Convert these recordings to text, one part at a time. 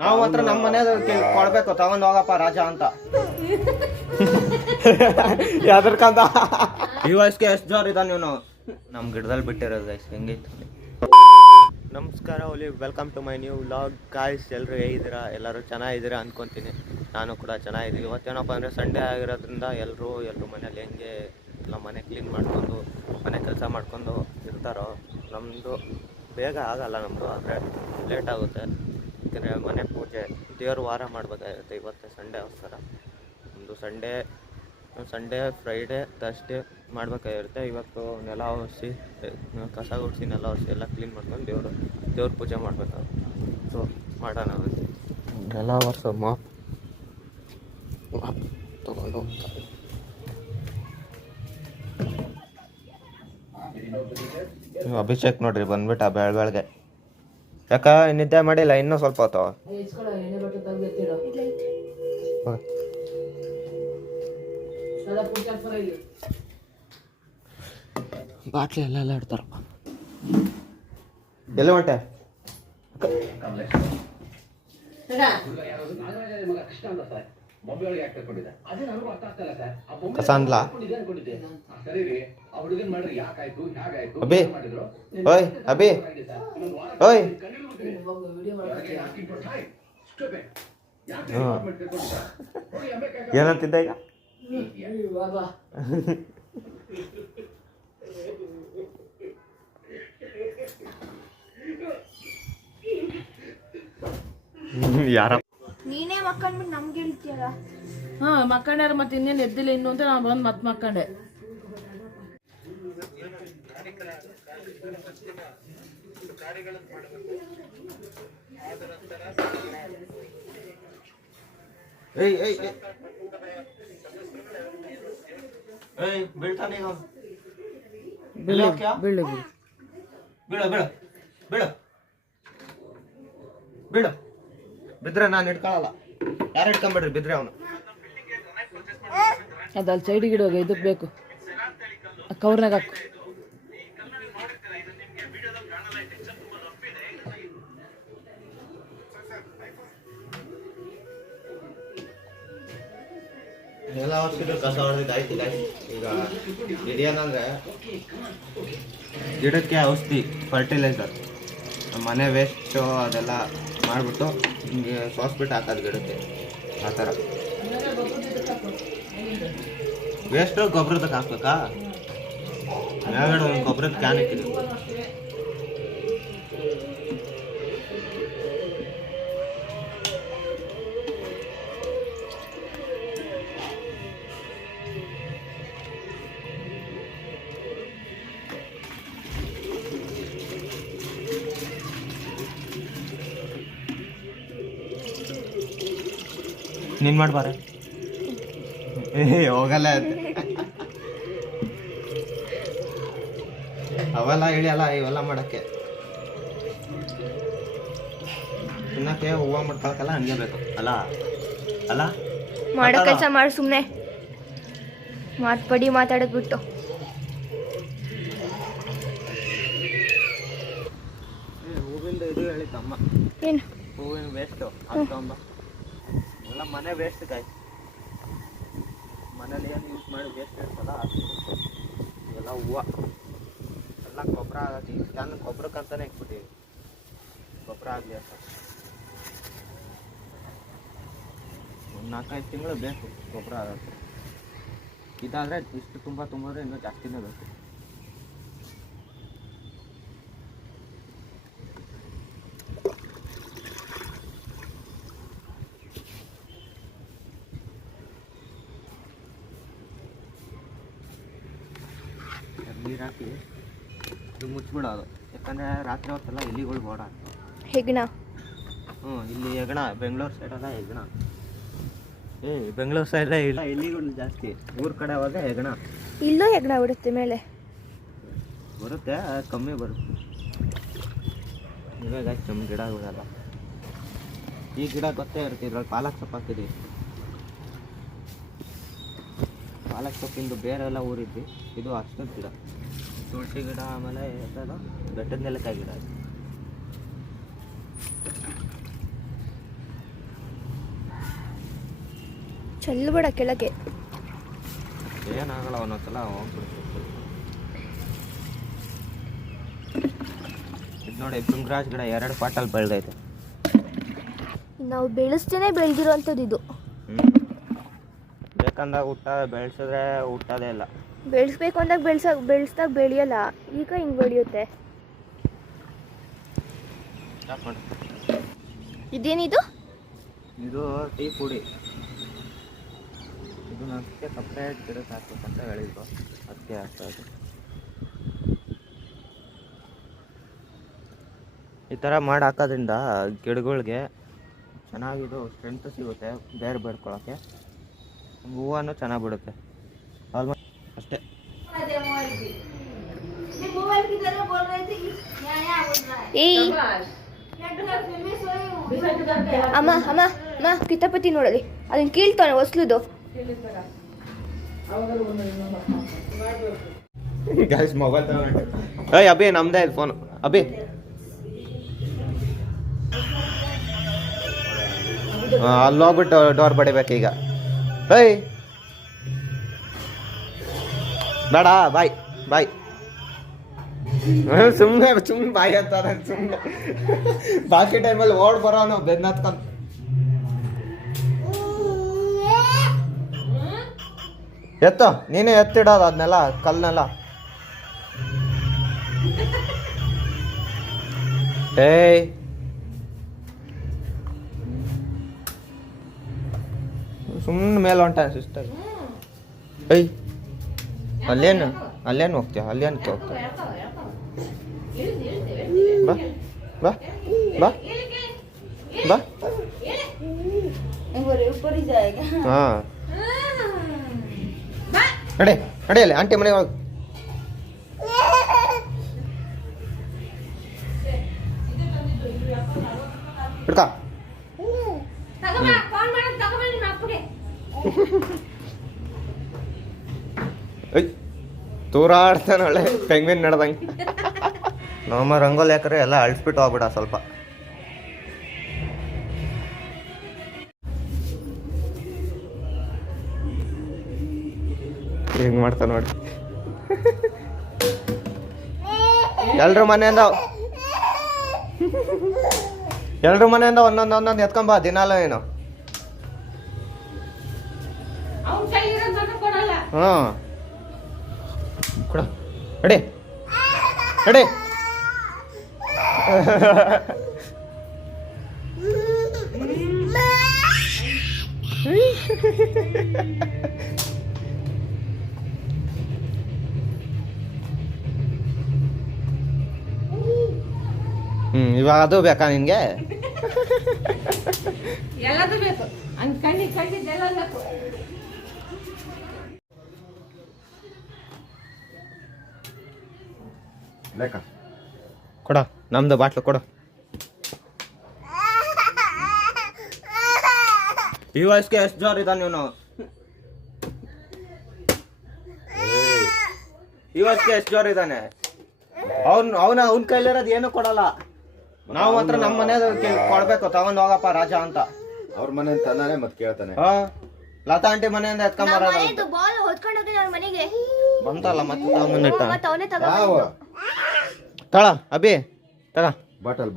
ನಾವು ಮಾತ್ರ ನಮ್ಮ ಮನೆ ಕೊಡ್ಬೇಕು, ತಗೊಂಡ್ ಹೋಗಪ್ಪ ರಾಜ ಅಂತ. ಯಾವ್ದಕ್ಕಂತ ಈ ವಯಸ್ಸಿಗೆ ಎಷ್ಟು ಜೋರ್ ಇದ್ದಾನೆ ಇವನು. ನಮ್ಮ ಗಿಡದಲ್ಲಿ ಬಿಟ್ಟಿರೋದು ಗೈಸ್, ಹೆಂಗಿತ್ತು. ನಮಸ್ಕಾರ ಓಲಿ, welcome to my new vlog guys. ಎಲ್ಲರೂ ಹೇಗಿದ್ದೀರಾ? ಎಲ್ಲರೂ ಚೆನ್ನಾಗಿದ್ದೀರಾ ಅನ್ಕೊತೀನಿ. ನಾನು ಕೂಡ ಚೆನ್ನಾಗಿದ್ದೀನಿ. ಇವತ್ತೇನಪ್ಪ ಅಂದರೆ ಸಂಡೇ ಆಗಿರೋದ್ರಿಂದ ಎಲ್ಲರೂ ಮನೇಲಿ ಹೆಂಗೆ ಎಲ್ಲ ಮನೆ ಕ್ಲೀನ್ ಮಾಡ್ಕೊಂಡು ಮನೆ ಕೆಲಸ ಮಾಡ್ಕೊಂಡು ಇರ್ತಾರೋ. ನಮ್ಮದು ಬೇಗ ಆಗಲ್ಲ, ನಮ್ಮದು ಆದರೆ ಲೇಟ್ ಆಗುತ್ತೆ. ಯಾಕೆಂದರೆ ಮನೆ ಪೂಜೆ ದೇವ್ರ ವಾರ ಮಾಡಬೇಕಾಗಿರುತ್ತೆ. ಇವತ್ತು ಸಂಡೇ ಅವಸರ ನಮ್ಮದು. ಸಂಡೇ ಫ್ರೈಡೇ ಥರ್ಸ್ಡೇ ಮಾಡಬೇಕಾಗಿರುತ್ತೆ. ಇವತ್ತು ನೆಲ ಒರೆಸಿ, ಕಸ ಗುಡಿಸಿ, ನೆಲ ಒರೆಸಿ ಎಲ್ಲ ಕ್ಲೀನ್ ಮಾಡ್ಕೊಂಡು ದೇವ್ರ ಪೂಜೆ ಮಾಡಬೇಕಾಗುತ್ತೆ. ಸೊ ಮಾಡೋಣ. ನೆಲ ಒರೆಸೋ ಮಾಪ್ ತಗೊಂಡು ಅಭಿಷೇಕ್ ನೋಡ್ರಿ ಬಂದ್ಬಿಟ್ಟ ಬೆಳಗ್ಗೆ. ಯಾಕ ನಿದ್ದೆ ಮಾಡಿಲ್ಲ ಇನ್ನೂ ಸ್ವಲ್ಪ ಹೊತ್ತು? ಬಾಟ್ಲಿ ಎಲ್ಲ ಇಡ್ತಾರಪ್ಪ. ಎಲ್ಲ ಹೊಂಟೆ ಕಸ ಅಂದ್ಲಾ? ಅಭಿ ಓಯ್, ಅಭಿ ಓಯ್, ಏನಂತಿದ್ದ ಈಗ? ಯಾರ ನೀನೇ ಮಕ್ಕಂಡ್ಬಿಟ್ಟು ನಮ್ಗೆ ಹೇಳ್ತೀಯಲ್ಲ? ಹಾ, ಮಕ್ಕಂಡ್ಯಾರ. ಮತ್ತೆ ಇನ್ನೇನು ಎದ್ದಿಲ್ಲ ಇನ್ನು ಅಂತ ನಾನು ಬಂದು ಮತ್ತೆ ಮಕ್ಕಂಡೆ. ಬೀಳ್ತಾನೆ ಬಿಡು. ಬಿದ್ರೆ ನಾನು ಇಟ್ಕೊಳ್ಳಲ್ಲ. ಯಾರು ಇಟ್ಕೊಂಬಿಡ್ರಿ ಬಿದ್ರೆ ಅವನು. ಅದಲ್ಲಿ ಸೈಡಿಗೆ ಇಡುವಾಗ ಇದಕ್ಕೆ ಬೇಕು, ಕವರ್ನಾಗ ಹಾಕು. ಎಲ್ಲ ಹೊರ್ಸಿದ್ರು, ಕಸ ಹೊಡೆದಿದ್ದು ಆಯ್ತು ಗಾಯ್ಸ್. ಈಗ ಇದೇನಂದ್ರೆ ಗಿಡಕ್ಕೆ ಔಷಧಿ, ಫರ್ಟಿಲೈಸರ್. ಮನೆ ವೇಸ್ಟು ಅದೆಲ್ಲ ಮಾಡಿಬಿಟ್ಟು ಹಿಂಗೆ ಸೋಸ್ಬಿಟ್ಟು ಹಾಕೋದು ಗಿಡಕ್ಕೆ. ಆ ಥರ ವೇಸ್ಟು ಗೊಬ್ಬರದಕ್ಕೆ ಹಾಕ್ಬೇಕಾ? ಮೇಲ್ಗಡೆ ಒಂದು ಗೊಬ್ಬರದ ಕ್ಯಾನ್ ಇಟ್ಟಿದ್ದೀವಿ. ನೀನು ಮಾಡ್ಬಾರ? ಹೋಗಲ್ಲ ಅವೆಲ್ಲ ಇಳಿಯಲ್ಲ ಇವೆಲ್ಲ ಮಾಡೋಕ್ಕೆ. ತಿನ್ನಕ್ಕೆ ಹೂವು ಮುಟ್ಕೊಳಕಲ್ಲ, ಹಂಗೆ ಬೇಕು ಅಲ್ಲ ಅಲ್ಲ ಮಾಡೋ ಕೆಲಸ ಮಾಡಿ ಸುಮ್ಮನೆ ಮಾತಾಡೋದು ಬಿಟ್ಟು. ಹೂವಿಂದ ಇದು ಹೇಳಿದ್ದಮ್ಮ, ಏನು ಹೂವಿನ ವೇಸ್ಟು ಹಾಕೊಂಬ. ಎಲ್ಲ ಮನೆ ವೇಸ್ಟ್ ಗಾಯ್ಸ್. ಮನೇಲಿ ಏನು ಯೂಸ್ ಮಾಡಿ ವೇಸ್ಟ್ ಇರ್ತಲ್ಲ ಇವೆಲ್ಲ ಹೂವು ಎಲ್ಲ ಗೊಬ್ಬರ ಆಗುತ್ತೆ. ಈ ಸ್ಕ್ಯಾನ್ ಗೊಬ್ಬರಕ್ಕಂತಾನೆ ಇಟ್ಬಿಟ್ಟಿವಿ, ಗೊಬ್ಬರ ಆಗಲಿ ಅಂತ. ಒಂದು 4-5 ತಿಂಗಳು ಬೇಕು ಗೊಬ್ಬರ ಆಗುತ್ತೆ. ಇದಾದರೆ ಇಷ್ಟು ತುಂಬಿದ್ರೆ ಇನ್ನೂ ಜಾಸ್ತಿನೇ ಬೇಕು. ನೀರು ಹಾಕಿ ಅದು ಮುಚ್ಚಿಬಿಡೋದು. ಯಾಕಂದರೆ ರಾತ್ರಿ ಹೊತ್ತೆಲ್ಲ ಎಲಿಗಳು ಓಡಾಡ್ತವೆ. ಹೆಗ್ಣ? ಇಲ್ಲಿ ಹೆಗ್ಣ, ಬೆಂಗಳೂರು ಸೈಡೆಲ್ಲ ಹೆಗ್ಣ. ಬೆಂಗಳೂರು ಸೈಡ್ ಇಲ್ಲ ಎಲಿಗಳು ಜಾಸ್ತಿ. ಊರ ಕಡೆ ಹೋದ್ರೆ ಹೆಗ್ಣ. ಇಲ್ಲೂ ಹೆಗ್ಣ ಬಿಡುತ್ತೆ, ಮೇಲೆ ಬರುತ್ತೆ, ಕಮ್ಮಿ ಬರುತ್ತೆ. ಇವಾಗ ನಮ್ಮ ಗಿಡಗಳೆಲ್ಲ, ಈ ಗಿಡ ಗೊತ್ತೇ ಇರುತ್ತೆ. ಇದ್ರಲ್ಲಿ ಪಾಲಕ್ ಸೊಪ್ಪು ಹಾಕಿದ್ವಿ. ಪಾಲಕ್ ಸೊಪ್ಪಿಂದು ಬೇರೆ ಎಲ್ಲ ಊರಿದ್ವಿ. ಇದು ಅಷ್ಟೊಂದು ಗಿಡ, ತುಳಸಿ ಗಿಡ, ಆಮೇಲೆ ಬೆಟ್ಟದ ನೆಲಕಾಯಿ ಗಿಡ. ಚೆಲ್ಲಬೇಡ ಕೆಳಗೆ. ಏನಾಗಲ್ಲ ಒಂದೊಂದ್ಸಲ ಹೋಗ್ಬಿಡ್ತು. ಇದು ನೋಡಿ ಭೃಂಗರಾಜ್ ಗಿಡ 2 ಪಾಟಲ್ಲಿ ಬೆಳೆದೈತೆ. ನಾವು ಬೆಳೆಸ್ತೇನೆ ಬೆಳೆದಿರೋಂಥದ್ದು ಇದು. ಬೇಕಂದಾಗ ಬೆಳೆಸಿದ್ರೆ ಹುಟ್ಟೋದೇ ಇಲ್ಲ. ಬೆಳೆಸ್ಬೇಕು ಅಂದಾಗ ಬೆಳೆಸ್ದಾಗ ಬೆಳೆಯಲ್ಲ. ಈಗ ಹಿಂಗೆ ಬೆಳೆಯುತ್ತೆ. ಇದೇನಿದು? ಇದು ಟೀ ಪುಡಿ. ಇದು ನನಗೆ ಸಪ್ರೇಟ್ ಗಿಡಕ್ಕೆ ಹಾಕ್ಬೇಕಂತ ಹೇಳಿದ್ರು, ಅದಕ್ಕೆ ಹಾಕ್ತಾ ಇದ್ದು. ಈ ಥರ ಮಾಡಿ ಹಾಕೋದ್ರಿಂದ ಗಿಡಗಳಿಗೆ ಚೆನ್ನಾಗಿದು ಸ್ಟ್ರೆಂತ್ ಸಿಗುತ್ತೆ, ಬೇರೆ ಬೇಡ್ಕೊಳ್ಳೋಕ್ಕೆ. ಹೂವನ್ನು ಚೆನ್ನಾಗಿ ಬಿಡುತ್ತೆ. ಆಲ್ಮೋಸ್ಟ್ ಅಷ್ಟೇ. ಏಯ್ ಅಮ್ಮ ಅಮ್ಮ ಅಮ್ಮ ಕಿತಾಪತಿ ನೋಡಲಿ, ಅದನ್ನ ಕೀಳ್ತಾನೆ ಹೊಸ್ಲುದು. ಮೊಬೈಲ್ ಏಯ್ ಅಭಿ, ನಮ್ದೇ ಇದು ಫೋನು. ಅಭಿ ಅಲ್ಲಿ ಹೋಗ್ಬಿಟ್ಟು ಡೋರ್ ಬಡಿಬೇಕೀಗ. ಏಯ್ ಬೇಡ, ಬಾಯ್ ಬಾಯ್. ಸುಮ್ಮನೆ ಬಾಯ್ ಅಂತಾರೆ. ಸುಮ್ಮನೆ ಬಾಕಿ ಟೈಮಲ್ಲಿ ಓಡ್ ಬರೋನು ಬೆನ್ನ ಹತ್ಕೊಂಡು. ಎತ್ತೋ, ನೀನೇ ಎತ್ತಿಡೋದು ಅದನ್ನೆಲ್ಲ, ಕಲ್ಲನ್ನೆಲ್ಲ. ಏಯ್ ಸುಮ್ಮನೆ ಮೇಲೆ ಹೊಂಟಾನೆ ಸಿಸ್ಟರ್. ಏಯ್ ಅಲ್ಲೇನು ಹೋಗ್ತೀಯ? ಅಲ್ಲೇನಕ್ಕೆ ಹೋಗ್ತೀಯ? ಬಾ ಬಾ ಬಾ ಬಾ. ಹಾಂ ನಡೆಯಲ್ಲ ಆಂಟಿ ಮನೆಗೆ ಹೋಗಿ. ಹಿಡ್ಕ. ತೂರಾಡ್ತಾನೆ ಒಳ್ಳೆ ಪೆಂಗ್ವಿನ್ ನಡೆದಂಗೆ. ನಮ್ಮ ರಂಗೋಲಿ ಹಾಕ್ರೆ ಎಲ್ಲ ಅಳಿಸ್ಬಿಟ್ಟು ಹೋಗ್ಬಿಡ ಸ್ವಲ್ಪ. ಹೆಂಗ್ ಮಾಡ್ತಾನೆ ನೋಡಿ. ಎಲ್ರ ಮನೆಯಿಂದ ಒಂದೊಂದು ಎತ್ಕೊಂಬ ದಿನಾಲ ಏನು. ಹಾಂ ಕೊಡ ಅಡಿ ಅಡಿ. ಇವಾಗ ಅದು ಬೇಕಾ ನಿನ್ಗೆ? ಎಲ್ಲದೂ ಬೇಕು. ಕಣ್ಣಿದ್ದೆಲ್ಲ ಬೇಕು. ಬೇಕಾ? ಕೊಡ, ನಮ್ದು ಬಾಟ್ಲು ಕೊಡು. ಈ ವಯಸ್ಸಿಗೆ ಎಷ್ಟು ಜೋರ್ ಇದ್ದಾನೆ ಇವನು. ಈ ವಯಸ್ಸಿಗೆ ಎಷ್ಟು ಜೋರ್ ಇದ್ದಾನೆ. ಅವನ ಕೈಲಿರೋದು ಏನು ಕೊಡಲ್ಲ. ನಾವು ಮಾತ್ರ ನಮ್ಮ ಮನೆ ಕೊಡ್ಬೇಕು, ತಗೊಂಡ್ ಹೋಗಪ್ಪ ರಾಜ ಅಂತ. ಅವ್ರ ಮನೆ ತಂದಾನೆ ಮತ್ತೆ ಕೇಳ್ತಾನೆ. ಲತಾ ಆಂಟಿ ಮನೆಯಿಂದ ಎತ್ಕೊಂಬರೋದು ಬಂತಲ್ಲ ಮತ್ತೆ ತಗೊಂಡ್ಬಿಟ್ಟ. ತಳ ಅಭಿ ತಗ ಬಾಟಲ್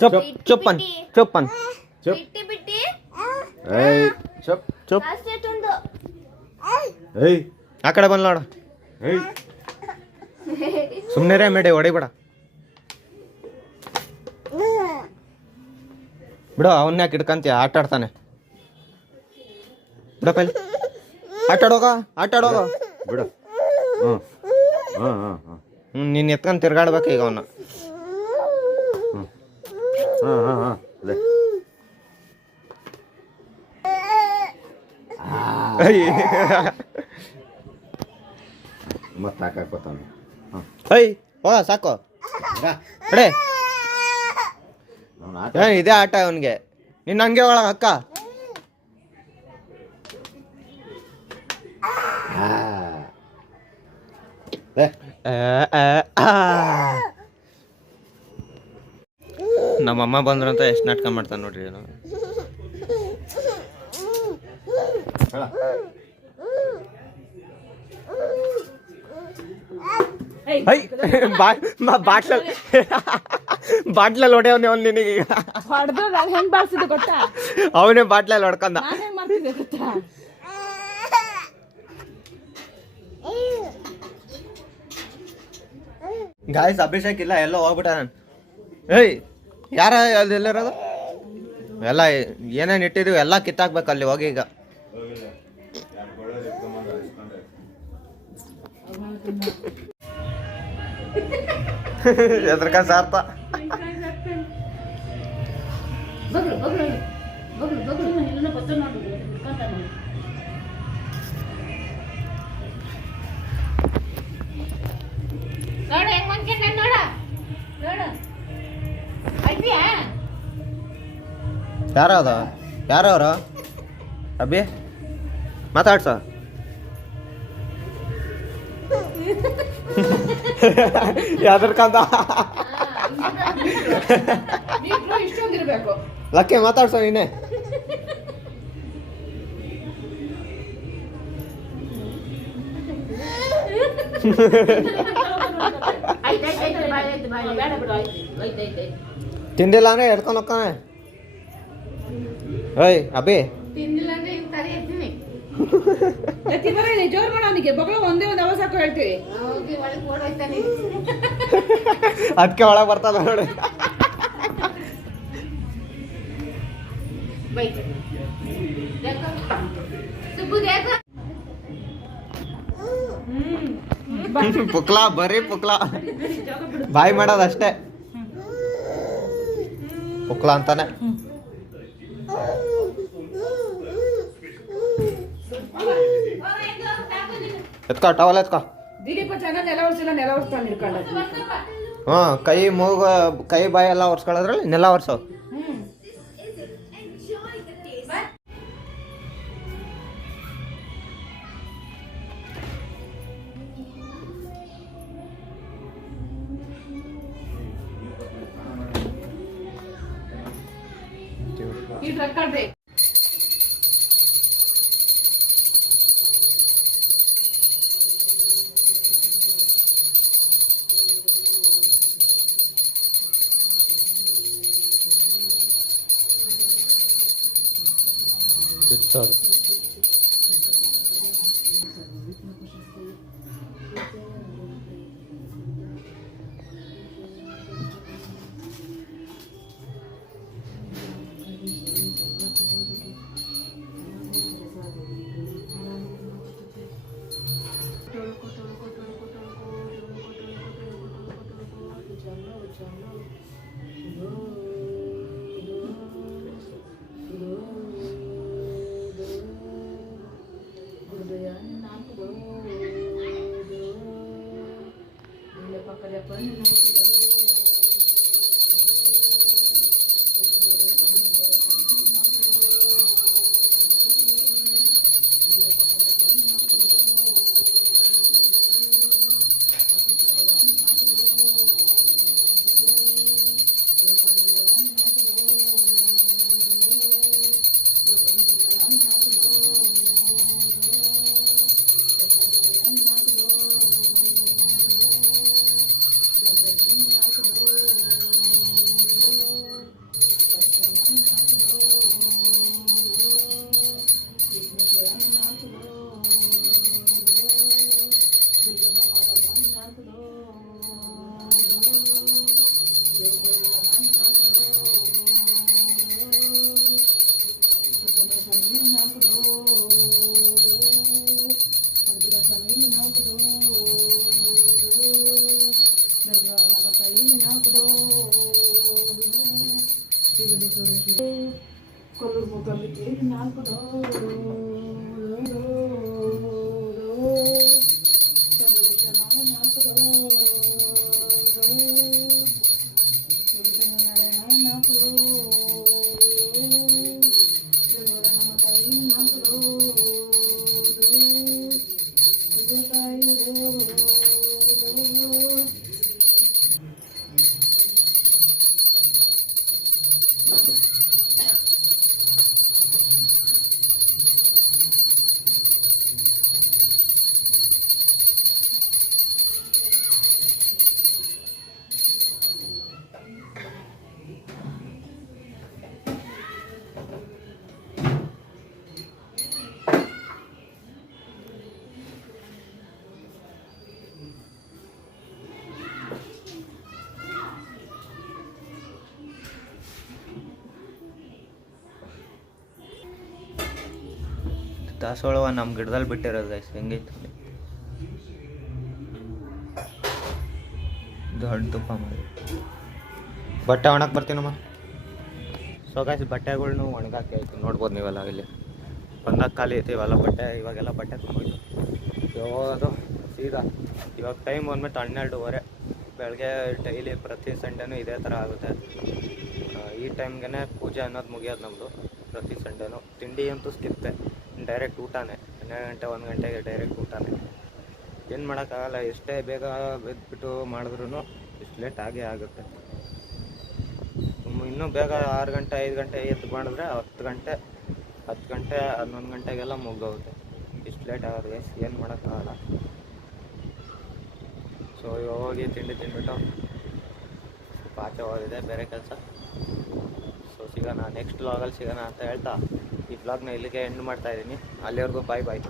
ಚುಪ್ ಚುಪ್ಪನ್ ಚುಪ್ಪನ್ ಚುಪ್ ಚುಪ್ ಚುಪ್. ಆ ಕಡೆ ಬಂದ್ ನೋಡ. ಸುಮ್ಮನೆ ಮೇಡೆ ಹೊಡಿಬೇಡ ಬಿಡು. ಅವನ್ನ ಯಾಕೆ ಇಟ್ಕಂತೀಯ? ಆಟ ಆಡ್ತಾನೆ ಬಿಡ. ಪೈಲಿ ಆಟಾಡೋಗ ಬಿಡು. ನೀನ್ ಎತ್ಕೊಂಡ್ ತಿರ್ಗಾಡ್ಬೇಕು ಈಗ ಅವನ್ನ. ಮತ್ತೆ ಹಾಕಕ್ ಬರ್ತಾನೆ. ಹೋಗ ಸಾಕು. ಅಡೆ ಇದೇ ಆಟ ಅವನ್ಗೆ. ನಿನ್ನ ಹಂಗೆ ಒಳಗ ಅಕ್ಕ. ನಮ್ಮಮ್ಮ ಬಂದ್ರಂತ ಎಷ್ಟು ನಾಟಕ ಮಾಡ್ತಾನೆ ನೋಡ್ರಿ. ಹೇಳ. ಬಾಟ್ಲಲ್ಲಿ ಹೊಡೆಯವನೇ ಅವ್ನು ನಿನಗೀಗ. ಹೊಡೆದು ನಾನು ಹೆಂಗ್ ಬಾಳ್ಸಿದ್ದು ಗೊತ್ತಾ, ಅವನೇ ಬಾಟ್ಲಲ್ಲಿ ಹೊಡ್ಕೊಂಡ. ನಾನು ಹೆಂಗ್ ಮಾಡ್ತಿದ್ದೆ ಗೊತ್ತಾ. ಗಾಯ್ಸ್ ಅಭಿಷೇಕ್ ಇಲ್ಲ, ಎಲ್ಲೋ ಹೋಗ್ಬಿಟ್ಟ. ಏಯ್ ಯಾರ ಅಲ್ಲಿರೋದು? ಎಲ್ಲ ಏನೇನು ಇಟ್ಟಿದೀವಿ ಎಲ್ಲ ಕಿತ್ತಾಕ್ಬೇಕು ಅಲ್ಲಿ ಹೋಗಿ ಈಗ. ಎದ್ರಕ ಸಾರ್ಥ ನೋಡ ಹೆಂಗ್ ಮಂಕ್ಯಂಡ ನೋಡ ನೋಡ ಅಯ್ಯ ಯಾರದ ಯಾರವ್ರು? ಅಭಿ ಮಾತಾಡ್ಸ. ಯಾವ್ದರ್ಕಂತ ಇಷ್ಟೊಂದಿರ್ಬೇಕು. ಲಕ್ಕೆ ಮಾತಾಡ್ಸೋ ನೀನೆ. ತಿಂದಿಲ್ಲ ಅಂದ್ರೆ ಎಡ್ಕೊಂಡು ಹೋಗ್ತಾನೆ. ಓಯ್ ಅಭಿ ತಿಂದಿಲ್ಲ ಅಂದ್ರೆ ಹಿಂಗ್ ತಲೆ ಎತ್ತೀನಿ. ಜೋರ್ ಮಾಡ ಅವನಿಗೆ ಬಗಳ ಒಂದೇ ಒಂದು ಅವಸರ ಹಾಕೋ ಹೇಳ್ತೀವಿ. ಹೋಗಿ ಒಳಗೆ ಓಡೋಯ್ತಾನೆ. ಅದಕ್ಕೆ ಒಳಗೆ ಬರ್ತದ ನೋಡಿ. ಪುಕ್ಲಾ ಬರೀ ಪುಕ್ಲಾ ಬಾಯಿ ಮಾಡೋದಷ್ಟೇ. ಪುಕ್ಲಾ ಅಂತಾನೆ. ಎತ್ಕೋ ಟವಲ್ ಎತ್ಕೋ. ದಿಲೀಪ ಚೆನ್ನಾಗಿ ನೆಲ ಒರ್ಸಿಲ್ಲ, ನೆಲ ಒರ್ಸ್ತಾನೆ ಹಿಡ್ಕೊಂಡ. ಹ್ಞೂ ಕೈ ಮೂಗು ಕೈ ಬಾಯಿ ಎಲ್ಲ ಒರ್ಸ್ಕೊಳ್ಳೋದ್ರಲ್ಲಿ ನೆಲ ಒರ್ಸೋ. ಈ ಟ್ರಕ್ಕಾಡ್ರಿ ಇರ್ತದೆ. ದಾಸವಾಳ ನಮ್ಮ ಗಿಡದಲ್ಲಿ ಬಿಟ್ಟಿರೋದು ಗೈಸ್ ಹೆಂಗೈತೆ ನೋಡಿ. ದೊಡ್ಡ ತುಪ್ಪ ಮಾಡಿ ಬಟ್ಟೆ ಒಣಕ್ಕೆ ಬರ್ತೀನಮ್ಮ. ಸೊ ಗೈಸ್ ಬಟ್ಟೆಗಳ್ನು ಒಣಗಾಕಿ ಆಯ್ತು, ನೋಡ್ಬೋದು ನೀವೆಲ್ಲ ಇಲ್ಲಿ ಬಂದಾಗ ಖಾಲಿ ಐತಿ ಇವೆಲ್ಲ ಬಟ್ಟೆ. ಇವಾಗೆಲ್ಲ ಬಟ್ಟೆ ತುಂಬಿತ್ತು. ಯಾವುದು ಸೀದಾ ಇವಾಗ ಟೈಮ್ ಬಂದ್ಬಿಟ್ಟು 12:30. ಬೆಳಗ್ಗೆ ಡೈಲಿ ಪ್ರತಿ ಸಂಡೇನೂ ಇದೇ ಥರ ಆಗುತ್ತೆ. ಈ ಟೈಮ್ಗೆ ಪೂಜೆ ಅನ್ನೋದು ಮುಗಿಯೋದು ನಮ್ಮದು ಪ್ರತಿ ಸಂಡೇನೂ. ತಿಂಡಿ ಅಂತೂ ಸ್ಕಿಪ್ಪೆ, ಡೈರೆಕ್ಟ್ ಊಟನೇ. 12 ಗಂಟೆ 1 ಗಂಟೆಗೆ ಡೈರೆಕ್ಟ್ ಊಟನೇ. ಏನು ಮಾಡೋಕ್ಕಾಗಲ್ಲ, ಎಷ್ಟೇ ಬೇಗ ಎದ್ಬಿಟ್ಟು ಮಾಡಿದ್ರೂ ಇಷ್ಟು ಲೇಟ್ ಆಗೇ ಆಗುತ್ತೆ. ಇನ್ನೂ ಬೇಗ 6 ಗಂಟೆ 5 ಗಂಟೆ ಎದ್ದು ಮಾಡಿದ್ರೆ 10 ಗಂಟೆ 11 ಗಂಟೆಗೆಲ್ಲ ಮುಗ್ದೋಗುತ್ತೆ. ಇಷ್ಟು ಲೇಟ್ ಆಗೋದು ಗೈಸ್, ಏನು ಮಾಡೋಕ್ಕಾಗಲ್ಲ. ಸೊ ಇವಾಗ ಹೋಗಿ ತಿಂಡಿ ತಿಂದ್ಬಿಟ್ಟು ಸ್ವಲ್ಪ ಆಚೆ ಹೋಗಿದೆ, ಬೇರೆ ಕೆಲಸ. ಸೊ ಸಿಗೋಣ ನೆಕ್ಸ್ಟ್ ವ್ಲಾಗಲ್ಲಿ ಸಿಗೋಣ ಅಂತ ಹೇಳ್ತಾ ಈ ವ್ಲಾಗ್ನ ಇಲ್ಲಿಗೆ ಎಂಡ್ ಮಾಡ್ತಾಯಿದ್ದೀನಿ. ಅಲ್ಲಿವರೆಗೂ ಬಾಯ್ ಬಾಯ್.